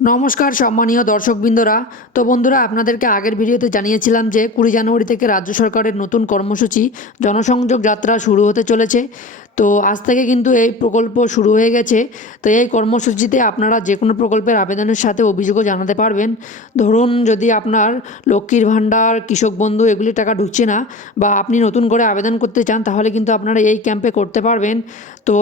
নমস্কার সম্মানীয় দর্শকবৃন্দরা। তো বন্ধুরা, আপনাদেরকে আগের ভিডিওতে জানিয়েছিলাম যে 20 জানুয়ারি থেকে রাজ্য সরকারের নতুন কর্মসূচি জনসংযোগ যাত্রা শুরু হতে চলেছে। তো আজ থেকে কিন্তু এই প্রকল্প শুরু হয়ে গেছে। তো এই কর্মসূচিতে আপনারা যে কোনো প্রকল্পের আবেদনের সাথে অভিযোগও জানাতে পারবেন। ধরুন, যদি আপনার লক্ষ্মীর ভাণ্ডার, কৃষক বন্ধু এগুলি টাকা ঢুকছে না, বা আপনি নতুন করে আবেদন করতে চান, তাহলে কিন্তু আপনারা এই ক্যাম্পে করতে পারবেন। তো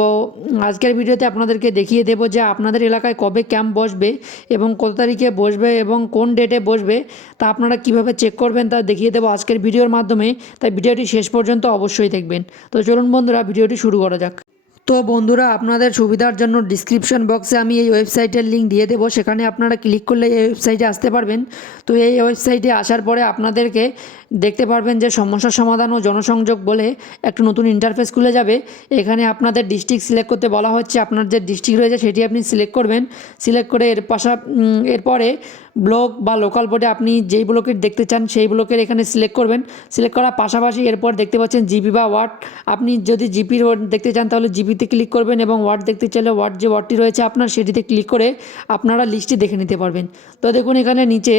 আজকের ভিডিওতে আপনাদেরকে দেখিয়ে দেবো যে আপনাদের এলাকায় কবে ক্যাম্প বসবে এবং কত তারিখে বসবে এবং কোন ডেটে বসবে, তা আপনারা কিভাবে চেক করবেন তা দেখিয়ে দেবো আজকের ভিডিওর মাধ্যমে। তাই ভিডিওটি শেষ পর্যন্ত অবশ্যই দেখবেন। তো চলুন বন্ধুরা, ভিডিওটি শুরু করা যাক। তো বন্ধুরা, আপনাদের সুবিধার জন্য ডিসক্রিপশন বক্সে আমি এই ওয়েবসাইটের লিঙ্ক দিয়ে দেবো, সেখানে আপনারা ক্লিক করলে এই ওয়েবসাইটে আসতে পারবেন। তো এই ওয়েবসাইটে আসার পরে আপনাদেরকে দেখতে পারবেন যে সমস্যা সমাধান ও জনসংযোগ বলে একটা নতুন ইন্টারফেস খুলে যাবে। এখানে আপনাদের ডিস্ট্রিক্ট সিলেক্ট করতে বলা হচ্ছে। আপনার যে ডিস্ট্রিক্ট রয়েছে সেটি আপনি সিলেক্ট করবেন। সিলেক্ট করে এরপরে ব্লক বা লোকাল বোর্ডে আপনি যেই ব্লকের দেখতে চান সেই ব্লকের এখানে সিলেক্ট করবেন। সিলেক্ট করার পাশাপাশি এরপর দেখতে পাচ্ছেন জিপি বা ওয়ার্ড। আপনি যদি জিপির দেখতে চান তাহলে জিপিতে ক্লিক করবেন, এবং ওয়ার্ড দেখতে চাইলে যে ওয়ার্ডটি রয়েছে আপনার সেটিতে ক্লিক করে আপনারা লিস্টটি দেখে নিতে পারবেন। তো দেখুন, এখানে নিচে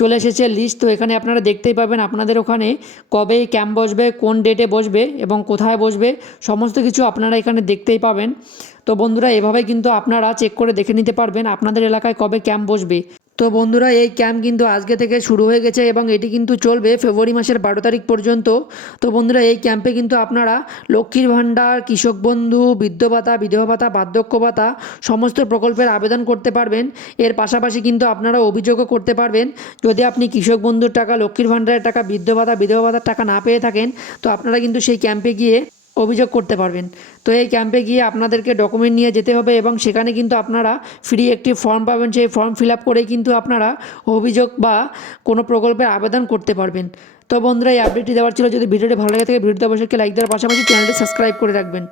চলে এসেছে লিস্ট। তো এখানে আপনারা দেখতেই পাবেন আপনাদের ওখানে কবে ক্যাম্প বসবে, কোন ডেটে বসবে এবং কোথায় বসবে, সমস্ত কিছু আপনারা এখানে দেখতেই পাবেন। তো বন্ধুরা, এভাবেই কিন্তু আপনারা চেক করে দেখে নিতে পারবেন আপনাদের এলাকায় কবে ক্যাম্প বসবে। তো বন্ধুরা, এই ক্যাম্প কিন্তু আজকে থেকে শুরু হয়ে গেছে এবং এটি কিন্তু চলবে ফেব্রুয়ারি মাসের 12 তারিখ পর্যন্ত। তো বন্ধুরা, এই ক্যাম্পে কিন্তু আপনারা লক্ষ্মীর ভাণ্ডার, কৃষক বন্ধু, বৃদ্ধ ভাতা, বিধবা ভাতা, বার্ধক্য ভাতা সমস্ত প্রকল্পের আবেদন করতে পারবেন। এর পাশাপাশি কিন্তু আপনারা অভিযোগও করতে পারবেন। যদি আপনি কৃষক বন্ধুর টাকা, লক্ষ্মীর ভাণ্ডারের টাকা, বৃদ্ধ ভাতা, বিধবা ভাতার টাকা না পেয়ে থাকেন, তো আপনারা কিন্তু সেই ক্যাম্পে গিয়ে অভিযোগ করতে পারবেন। তো এই ক্যাম্পে গিয়ে আপনাদেরকে ডকুমেন্ট নিয়ে যেতে হবে, এবং সেখানে কিন্তু আপনারা ফ্রি একটি ফর্ম পাবেন। সেই ফর্ম ফিল আপ করেই কিন্তু আপনারা অভিযোগ বা কোনো প্রকল্পের আবেদন করতে পারবেন। তো বন্ধুরা, এই আপডেটটি দেওয়ার ছিল। যদি ভিডিওটি ভালো লাগে থাকে ভিডিওতে অবশ্যই লাইক দেওয়ার পাশাপাশি চ্যানেলটি সাবস্ক্রাইব করে রাখবেন।